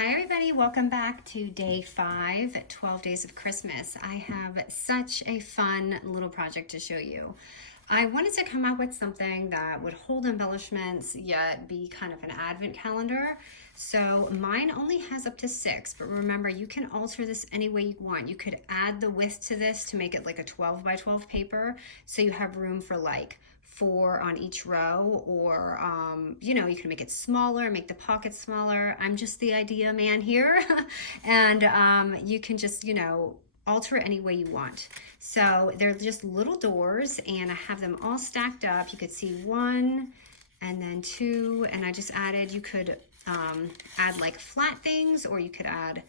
Hi everybody, welcome back to day 5, 12 days of Christmas. I have such a fun little project to show you. I wanted to come up with something that would hold embellishments yet be kind of an advent calendar. So mine only has up to 6, but remember you can alter this any way you want. You could add the width to this to make it like a 12 by 12 paper, so you have room for like 4 on each row, or you know, you can make it smaller, make the pockets smaller. I'm just the idea man here. And you can just, you know, alter it any way you want. So they're just little doors, and I have them all stacked up. You could see 1 and then 2, and I just added, you could add like flat things, or you could add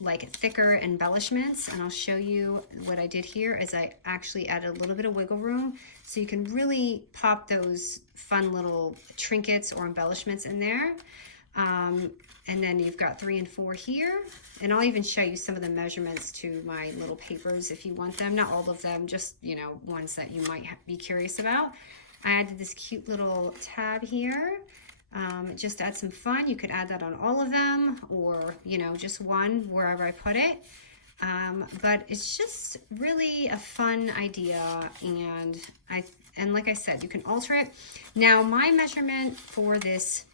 like thicker embellishments. And I'll show you what I did here is I actually added a little bit of wiggle room, so you can really pop those fun little trinkets or embellishments in there. And then you've got 3 and 4 here, and I'll even show you some of the measurements to my little papers if you want them. Not all of them, just, you know, ones that you might be curious about. I added this cute little tab here. Just to add some fun. You could add that on all of them, or, you know, just one wherever I put it. But it's just really a fun idea, and like I said, you can alter it. Now my measurement for this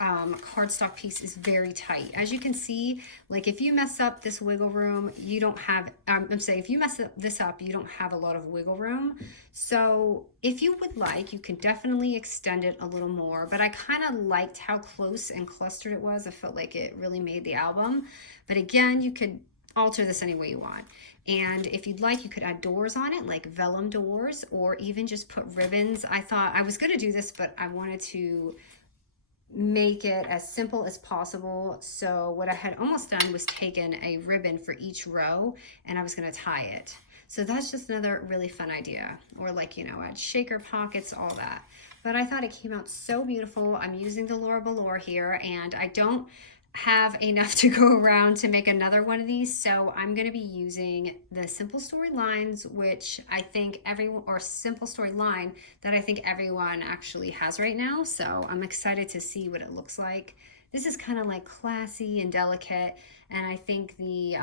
cardstock piece is very tight. As you can see, like if you mess up this wiggle room, you don't have, I'm saying if you mess this up, you don't have a lot of wiggle room. So if you would like, you can definitely extend it a little more, but I kind of liked how close and clustered it was. I felt like it really made the album. But again, you could alter this any way you want. And if you'd like, you could add doors on it, like vellum doors, or even just put ribbons. I thought I was going to do this, but I wanted to make it as simple as possible. So what I had almost done was taken a ribbon for each row, and I was going to tie it. So that's just another really fun idea. Or like, you know, add shaker pockets, all that. But I thought it came out so beautiful. I'm using the Laura Velour here, and I don't have enough to go around to make another one of these, so I'm going to be using the Simple Story lines, which I think everyone, or Simple Story line that I think everyone actually has right now. So I'm excited to see what it looks like. This is kind of like classy and delicate, and I think the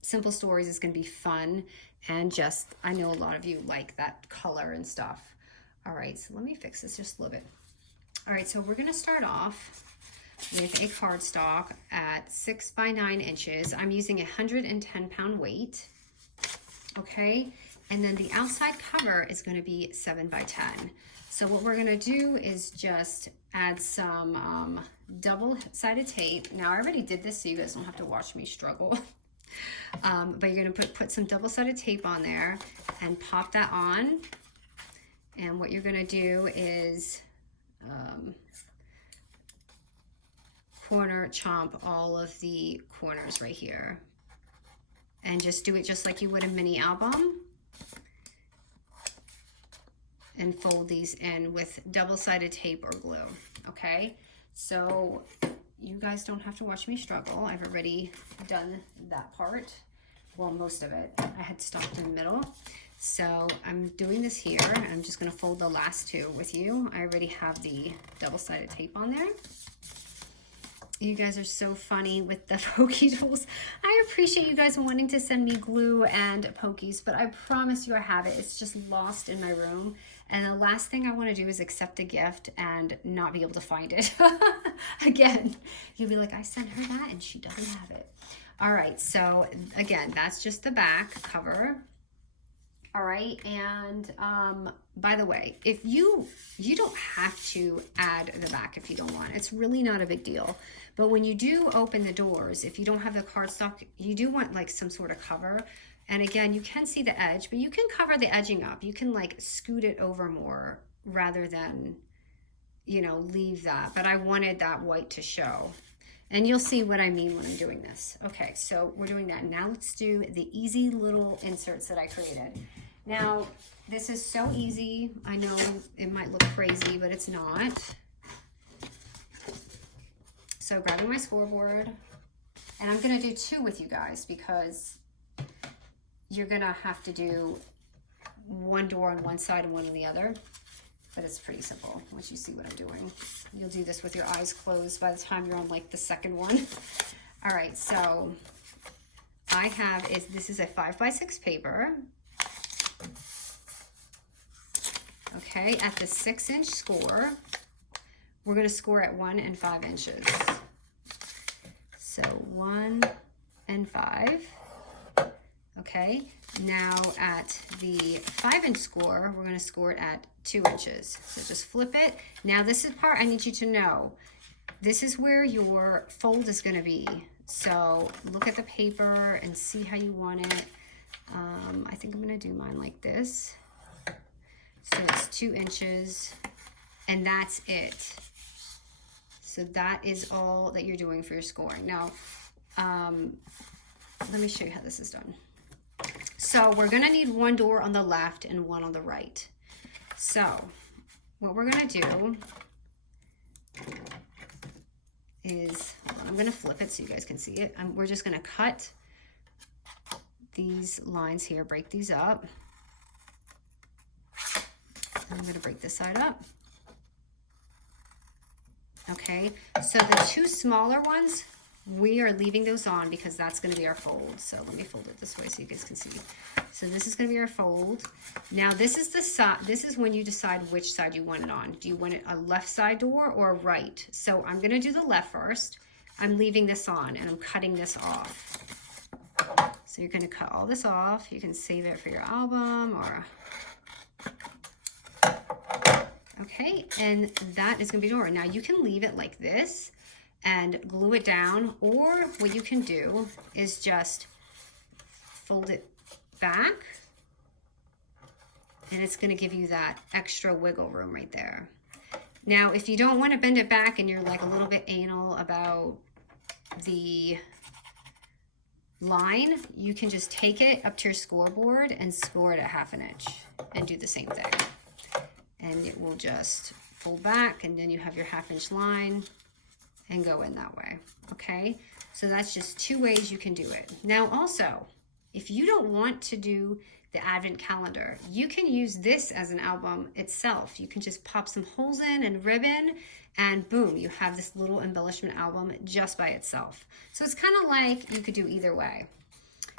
Simple Stories is going to be fun, and just, I know a lot of you like that color and stuff. All right, so let me fix this just a little bit. All right, so we're going to start off with a cardstock at 6 by 9 inches. I'm using a 110-pound weight, okay? And then the outside cover is going to be 7 by 10. So what we're going to do is just add some double-sided tape. Now I already did this, so you guys don't have to watch me struggle. But you're going to put some double-sided tape on there and pop that on. And what you're going to do is corner chomp all of the corners right here, and just do it just like you would a mini album, and fold these in with double-sided tape or glue. Okay, so you guys don't have to watch me struggle. I've already done that part, well, most of it. I had stopped in the middle, so I'm doing this here. I'm just going to fold the last 2 with you. I already have the double-sided tape on there. You guys are so funny with the pokey tools. I appreciate you guys wanting to send me glue and pokies, but I promise you I have it. It's just lost in my room. And the last thing I want to do is accept a gift and not be able to find it. Again, you'll be like, I sent her that and she doesn't have it. All right, so again, that's just the back cover. All right, and by the way, if you don't have to add the back if you don't want. It's really not a big deal. But when you do open the doors, if you don't have the cardstock, you do want like some sort of cover. And again, you can see the edge, but you can cover the edging up. You can like scoot it over more rather than, you know, leave that. But I wanted that white to show. And you'll see what I mean when I'm doing this. Okay, so we're doing that. Now let's do the easy little inserts that I created. Now, this is so easy. I know it might look crazy, but it's not. So grabbing my scoreboard, and I'm gonna do 2 with you guys because you're gonna have to do one door on one side and one on the other. but it's pretty simple once you see what I'm doing. You'll do this with your eyes closed by the time you're on like the second one. All right, so I have, this is a 5x6 paper. Okay, at the 6-inch score, we're gonna score at 1 and 5 inches. So 1 and 5. Okay, now at the 5-inch score, we're gonna score it at 2 inches. So just flip it. Now this is part I need you to know. This is where your fold is gonna be. So look at the paper and see how you want it. I think I'm gonna do mine like this. So it's 2 inches, and that's it. So that is all that you're doing for your scoring. Now, let me show you how this is done. So we're gonna need one door on the left and one on the right. So what we're gonna do is, I'm gonna flip it so you guys can see it. We're just gonna cut these lines here, break these up. I'm gonna break this side up. Okay, so the 2 smaller ones, we are leaving those on because that's gonna be our fold. So let me fold it this way so you guys can see. So this is gonna be our fold. Now this is the side, this is when you decide which side you want it on. Do you want it a left side door or a right? So I'm gonna do the left first. I'm leaving this on and I'm cutting this off. So you're gonna cut all this off. You can save it for your album or, okay, and that is gonna be door. Now you can leave it like this and glue it down, or what you can do is just fold it back, and it's gonna give you that extra wiggle room right there. Now, if you don't wanna bend it back and you're like a little bit anal about the line, you can just take it up to your scoreboard and score it at 1/2 inch and do the same thing. And it will just fold back, and then you have your 1/2 inch line and go in that way, okay? So that's just 2 ways you can do it. Now also, if you don't want to do the advent calendar, you can use this as an album itself. You can just pop some holes in and ribbon, and boom, you have this little embellishment album just by itself. So it's kind of like you could do either way,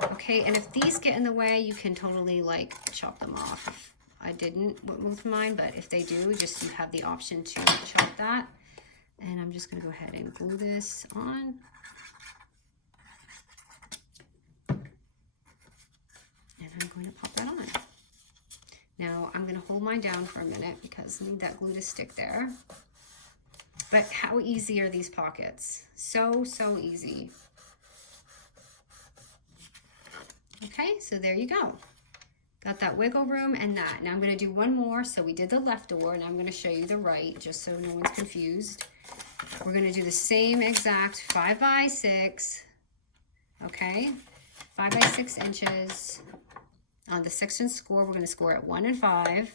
okay? And if these get in the way, you can totally like chop them off. I didn't with mine, but if they do, just you have the option to chop that. And I'm just gonna go ahead and glue this on. And I'm going to pop that on. Now I'm gonna hold mine down for a minute because I need that glue to stick there. But how easy are these pockets? So, so easy. Okay, so there you go. Got that wiggle room and that. Now I'm gonna do one more. So we did the left door, and I'm gonna show you the right, just so no one's confused. We're gonna do the same exact 5x6, okay? 5x6 inches. On the 6-inch score, we're gonna score at 1 and 5.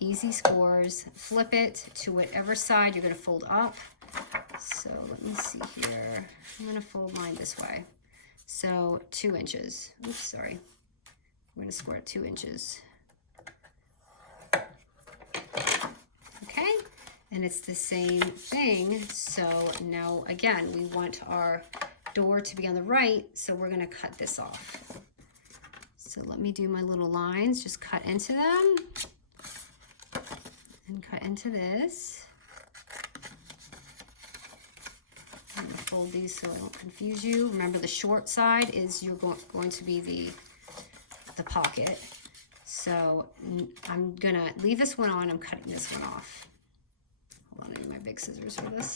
Easy scores. Flip it to whatever side you're gonna fold up. So let me see here. I'm gonna fold mine this way. So 2 inches. Oops, sorry. We're gonna score at 2 inches. Okay, and it's the same thing. So now again, we want our door to be on the right, so we're gonna cut this off. So let me do my little lines, just cut into them and cut into this. I'm gonna fold these so I don't confuse you. Remember, the short side is you're going to be the pocket. So I'm gonna leave this one on, I'm cutting this one off. Hold on, I need my big scissors for this.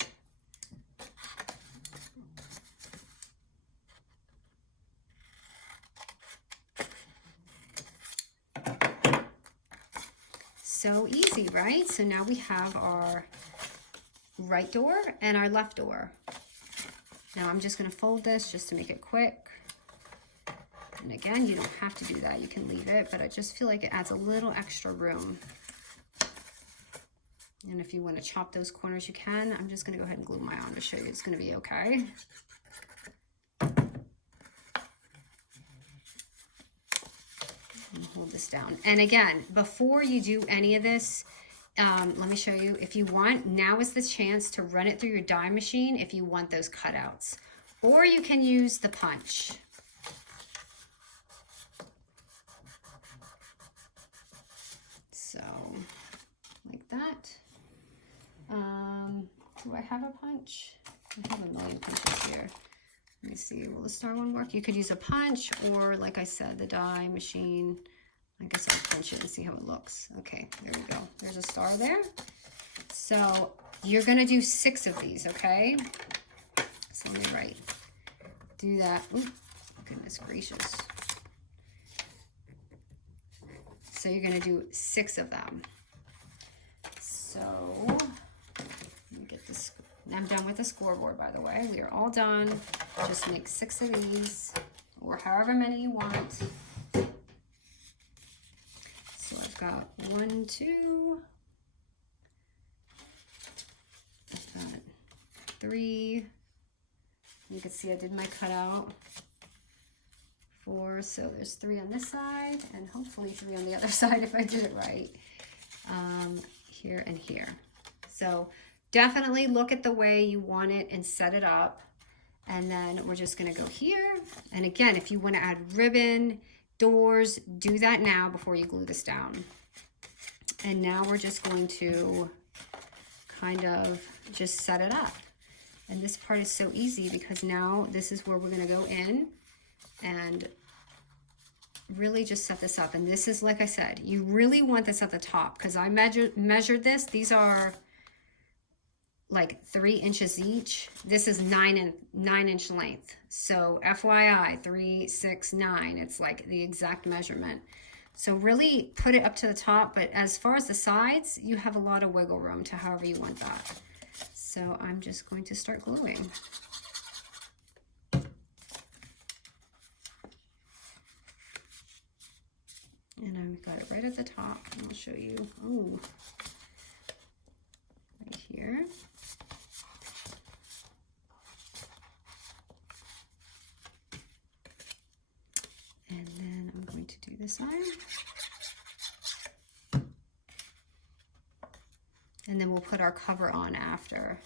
So easy, right? So now we have our right door and our left door. Now I'm just gonna fold this just to make it quick. And again, you don't have to do that. You can leave it, but I just feel like it adds a little extra room. And if you want to chop those corners, you can. I'm just going to go ahead and glue mine on to show you it's going to be okay. And hold this down. And again, before you do any of this, let me show you. If you want, now is the chance to run it through your die machine if you want those cutouts. Or you can use the punch. So, like that. Do I have a punch? I have a million punches here. Let me see, will the star one work? You could use a punch or, like I said, the die machine. I guess I'll punch it and see how it looks. Okay, there we go. There's a star there. So you're gonna do 6 of these, okay? So let me write. Do that. Ooh, goodness gracious. So you're gonna do 6 of them. So let me get this. I'm done with the scoreboard, by the way. We are all done. Just make 6 of these, or however many you want. So I've got 1, 2. I've got 3. You can see I did my cutout. 4. So there's 3 on this side, and hopefully 3 on the other side if I did it right. Here and here. So definitely look at the way you want it and set it up. And then we're just gonna go here. And again, if you wanna add ribbon, doors, do that now before you glue this down. And now we're just going to kind of just set it up. And this part is so easy because now this is where we're gonna go in and really just set this up. And this is, like I said, you really want this at the top because I measured this. These are like 3 inches each. This is 9-inch length. So FYI, 3, 6, 9. It's like the exact measurement. So really put it up to the top, but as far as the sides, you have a lot of wiggle room to however you want that. So I'm just going to start gluing. And I've got it right at the top. And I'll show you. Oh, right here. And then I'm going to do this side. And then we'll put our cover on after.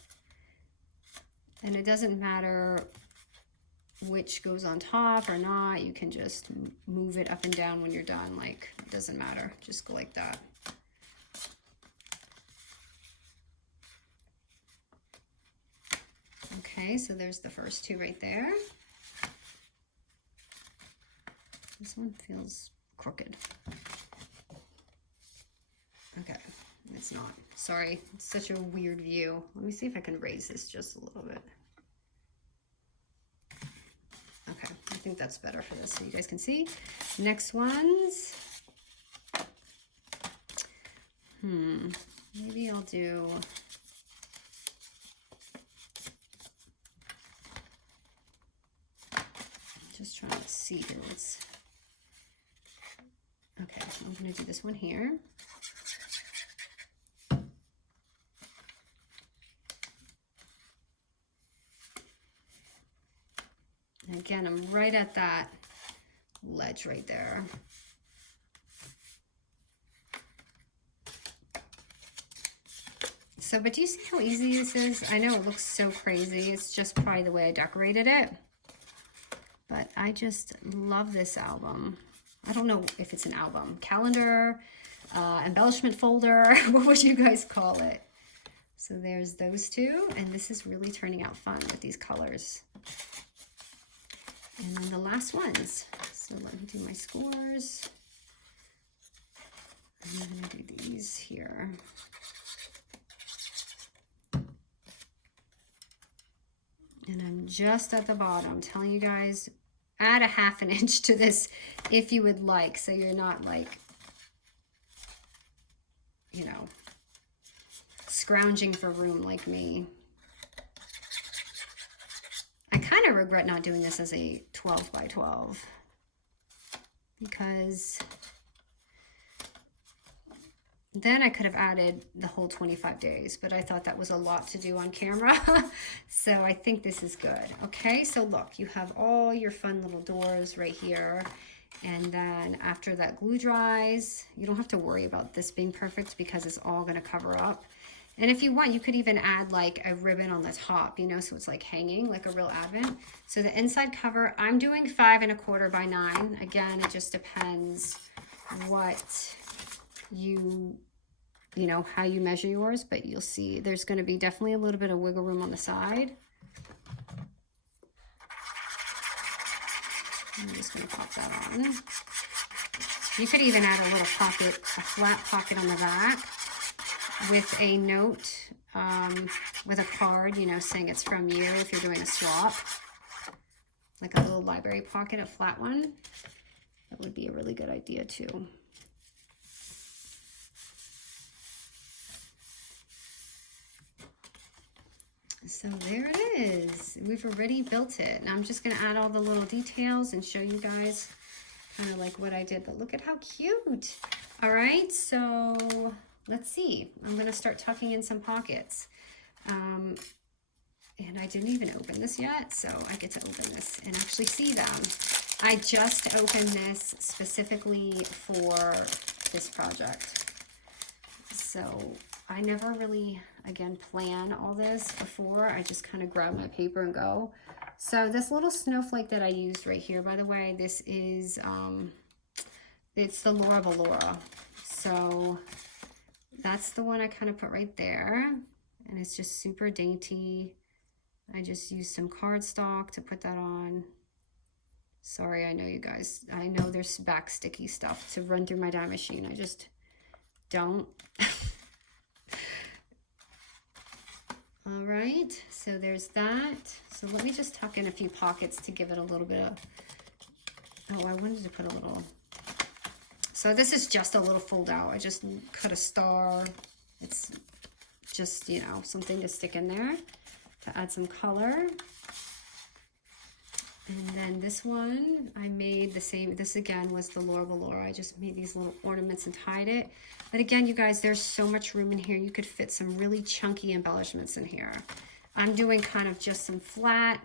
And it doesn't matter which goes on top or not. You can just move it up and down when you're done. Like, it doesn't matter. Just go like that. Okay, so there's the first 2 right there. This one feels crooked. Okay, it's not. Sorry, it's such a weird view. Let me see if I can raise this just a little bit. Okay, I think that's better for this so you guys can see. Next ones. Maybe I'll do... Just trying to see here what's... Okay, I'm going to do this one here. And again, I'm right at that ledge right there. So, but do you see how easy this is? I know it looks so crazy. It's just probably the way I decorated it. But I just love this album. I don't know if it's an album. Calendar, embellishment folder, what would you guys call it? So there's those 2, and this is really turning out fun with these colors. And then the last ones. So let me do my scores. And I'm gonna do these here. And I'm just at the bottom. I'm telling you guys, add a 1/2 inch to this if you would like, so you're not like, you know, scrounging for room like me. I kind of regret not doing this as a 12 by 12 because then I could have added the whole 25 days, but I thought that was a lot to do on camera. So I think this is good. Okay, so look, you have all your fun little doors right here. And then after that glue dries, you don't have to worry about this being perfect because it's all gonna cover up. And if you want, you could even add like a ribbon on the top, you know, so it's like hanging like a real advent. So the inside cover, I'm doing 5 1/4 by 9. Again, it just depends what you know, how you measure yours, but you'll see there's gonna be definitely a little bit of wiggle room on the side. I'm just going to pop that on. You could even add a little pocket, a flat pocket on the back with a note, with a card, you know, saying it's from you if you're doing a swap. Like a little library pocket, a flat one. That would be a really good idea too. So there it is. We've already built it. And I'm just going to add all the little details and show you guys kind of like what I did. But look at how cute. All right, so let's see. I'm going to start tucking in some pockets. And I didn't even open this yet, so I get to open this and actually see them. I just opened this specifically for this project. So I never really, again, plan all this before. I just kind of grab my paper and go. So this little snowflake that I used right here, by the way, this is, it's the Laura Valora. So that's the one I kind of put right there. And it's just super dainty. I just used some cardstock to put that on. Sorry, I know you guys, I know there's back sticky stuff to run through my die machine. I just don't. All right, so there's that. So let me just tuck in a few pockets to give it a little bit of, oh, I wanted to put a little, so this is just a little fold out. I just cut a star. It's just, you know, something to stick in there to add some color. And then this one, I made the same, this again was the Laura Valora. I just made these little ornaments and tied it. But again, you guys, there's so much room in here. You could fit some really chunky embellishments in here. I'm doing kind of just some flat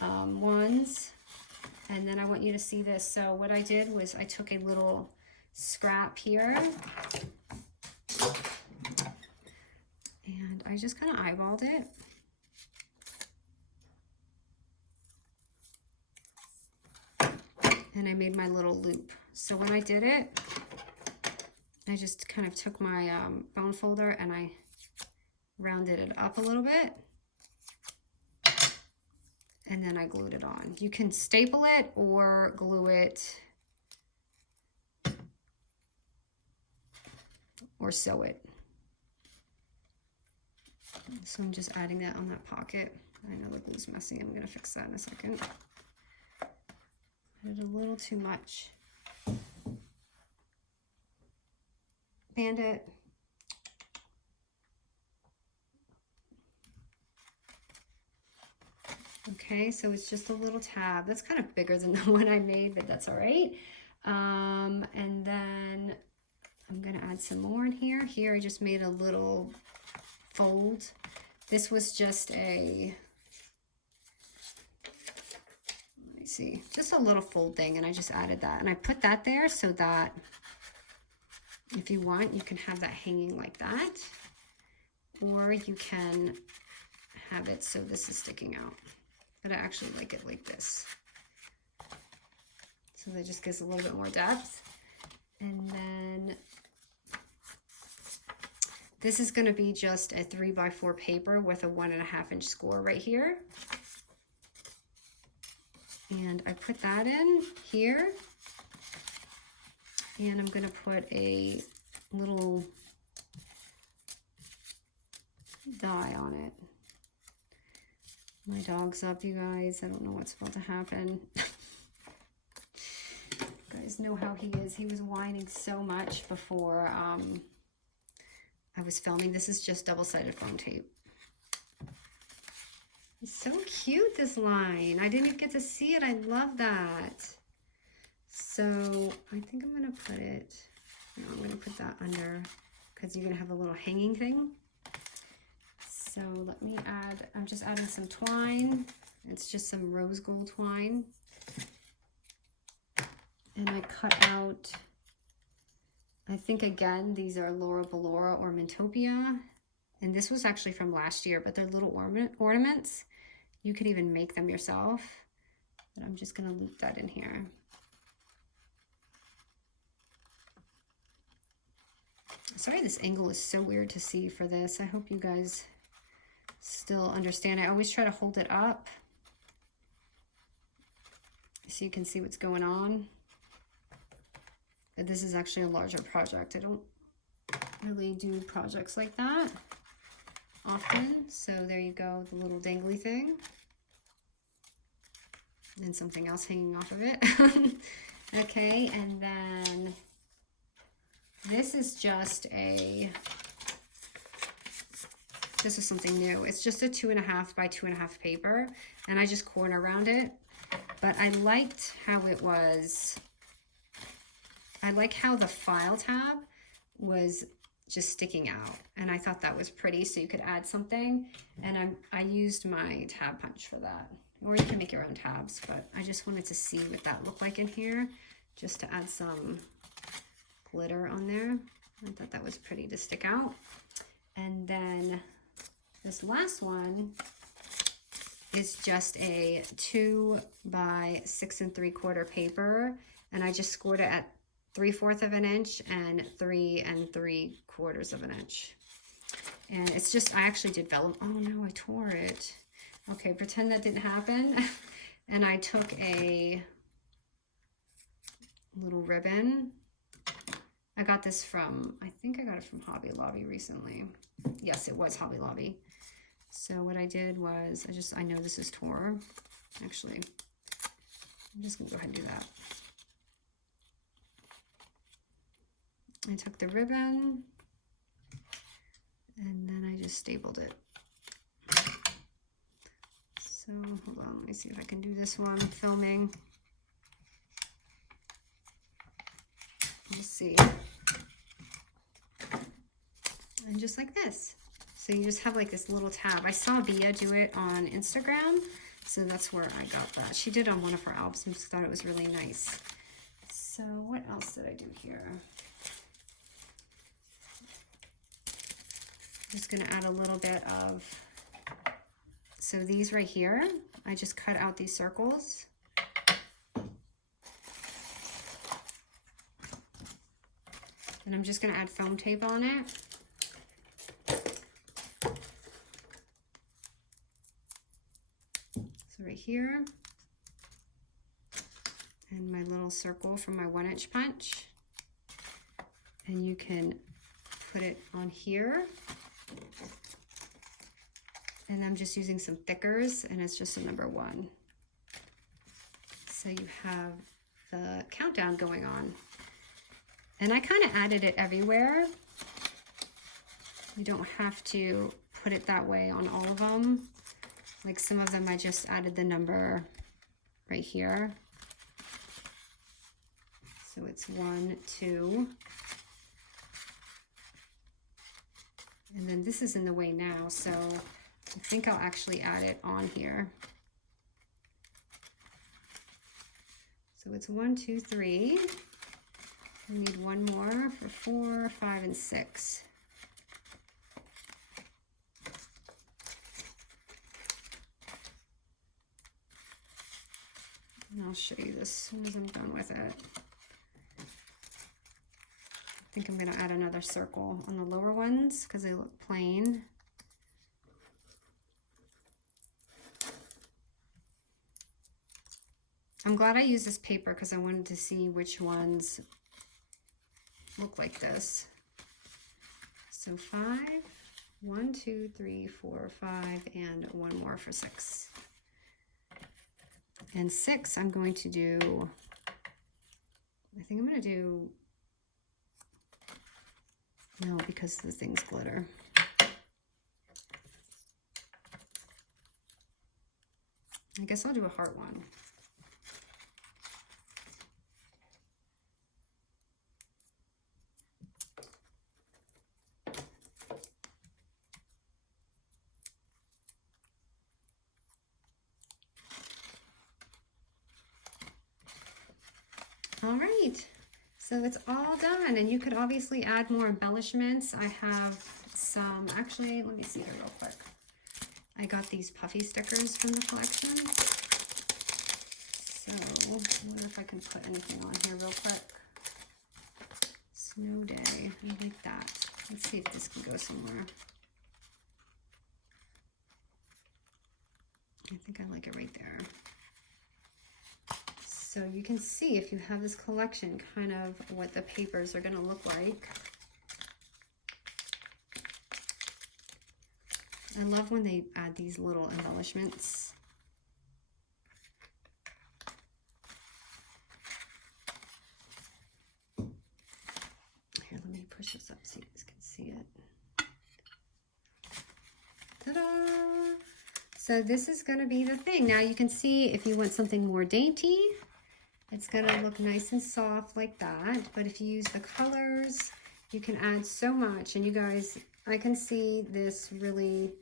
ones. And then I want you to see this. So what I did was I took a little scrap here. And I just kind of eyeballed it. And I made my little loop. So when I did it, I just kind of took my bone folder and I rounded it up a little bit. And then I glued it on. You can staple it or glue it or sew it. So I'm just adding that on that pocket. I know the glue's messy. I'm gonna fix that in a second. Did a little too much. Bandit. Okay, so it's just a little tab. That's kind of bigger than the one I made, but that's all right. And then I'm gonna add some more in here. Here I just made a little fold. This was just a, see, just a little fold thing, and I just added that, and I put that there so that if you want, you can have that hanging like that, or you can have it so this is sticking out, but I actually like it like this, so that just gives a little bit more depth. And then this is going to be just a 3x4 paper with a 1.5 inch score right here. And I put that in here, and I'm going to put a little die on it. My dog's up, you guys. I don't know what's about to happen. You guys know how he is. He was whining so much before I was filming. This is just double-sided foam tape. It's so cute, this line. I didn't even get to see it. I love that. So I think I'm gonna put it, no, I'm gonna put that under, because you're gonna have a little hanging thing. So let me add, I'm just adding some twine. It's just some rose gold twine. And I cut out, I think again, these are Laura Ballora or Mintopia. And this was actually from last year, but they're little ornaments. You could even make them yourself. But I'm just gonna loop that in here. Sorry, this angle is so weird to see for this. I hope you guys still understand. I always try to hold it up so you can see what's going on. But this is actually a larger project. I don't really do projects like that often. So there you go, the little dangly thing. And something else hanging off of it. Okay, and then this is just this is something new. It's just a 2.5 by 2.5 paper, and I just corner around it. But I liked how it was, I like how the file tab was just sticking out, and I thought that was pretty, so you could add something. And I used my tab punch for that, or you can make your own tabs, but I just wanted to see what that looked like in here, just to add some glitter on there. I thought that was pretty to stick out. And then this last one is just a 2 by 6 3/4 paper, and I just scored it at 3/4 of an inch and 3 3/4 of an inch. And it's just, I actually did vellum. Oh no, I tore it. Okay, pretend that didn't happen. And I took a little ribbon. I got this from, I think I got it from Hobby Lobby recently. Yes, it was Hobby Lobby. So what I did was, I know this is tore. Actually, I'm just gonna go ahead and do that. I took the ribbon and then I just stapled it. So hold on, let me see if I can do this while I'm filming. Let's see. And just like this. So you just have like this little tab. I saw Via do it on Instagram, so that's where I got that. She did on one of her albums, and thought it was really nice. So what else did I do here? Just gonna add a little bit of, so these right here, I just cut out these circles. And I'm just gonna add foam tape on it. So right here, and my little circle from my 1-inch punch. And you can put it on here. And I'm just using some thickers, and it's just a number 1. So you have the countdown going on. And I kind of added it everywhere. You don't have to put it that way on all of them. Like some of them I just added the number right here. So it's 1, 2. And then this is in the way now, so I think I'll actually add it on here. So it's 1, 2, 3. We need one more for 4, 5, and 6. And I'll show you this as soon as I'm done with it. I think I'm going to add another circle on the lower ones because they look plain. I'm glad I used this paper because I wanted to see which ones look like this. So 5, 1, 2, 3, 4, 5, and one more for 6. And 6, I'm going to do, I think I'm going to do, no, because the things glitter. I guess I'll do a heart one. All right, so it's all done, and you could obviously add more embellishments. I have some, actually, let me see here real quick. I got these Puffy stickers from the collection. So, I wonder if I can put anything on here real quick. Snow day, I like that. Let's see if this can go somewhere. I think I like it right there. So you can see, if you have this collection, kind of what the papers are going to look like. I love when they add these little embellishments. Here, let me push this up so you guys can see it. Ta-da! So this is going to be the thing. Now you can see if you want something more dainty, it's going to look nice and soft like that. But if you use the colors, you can add so much. And you guys, I can see this really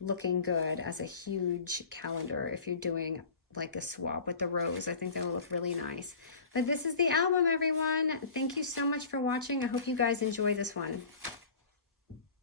looking good as a huge calendar if you're doing like a swap with the rose. I think that'll look really nice. But this is the album, everyone. Thank you so much for watching. I hope you guys enjoy this one.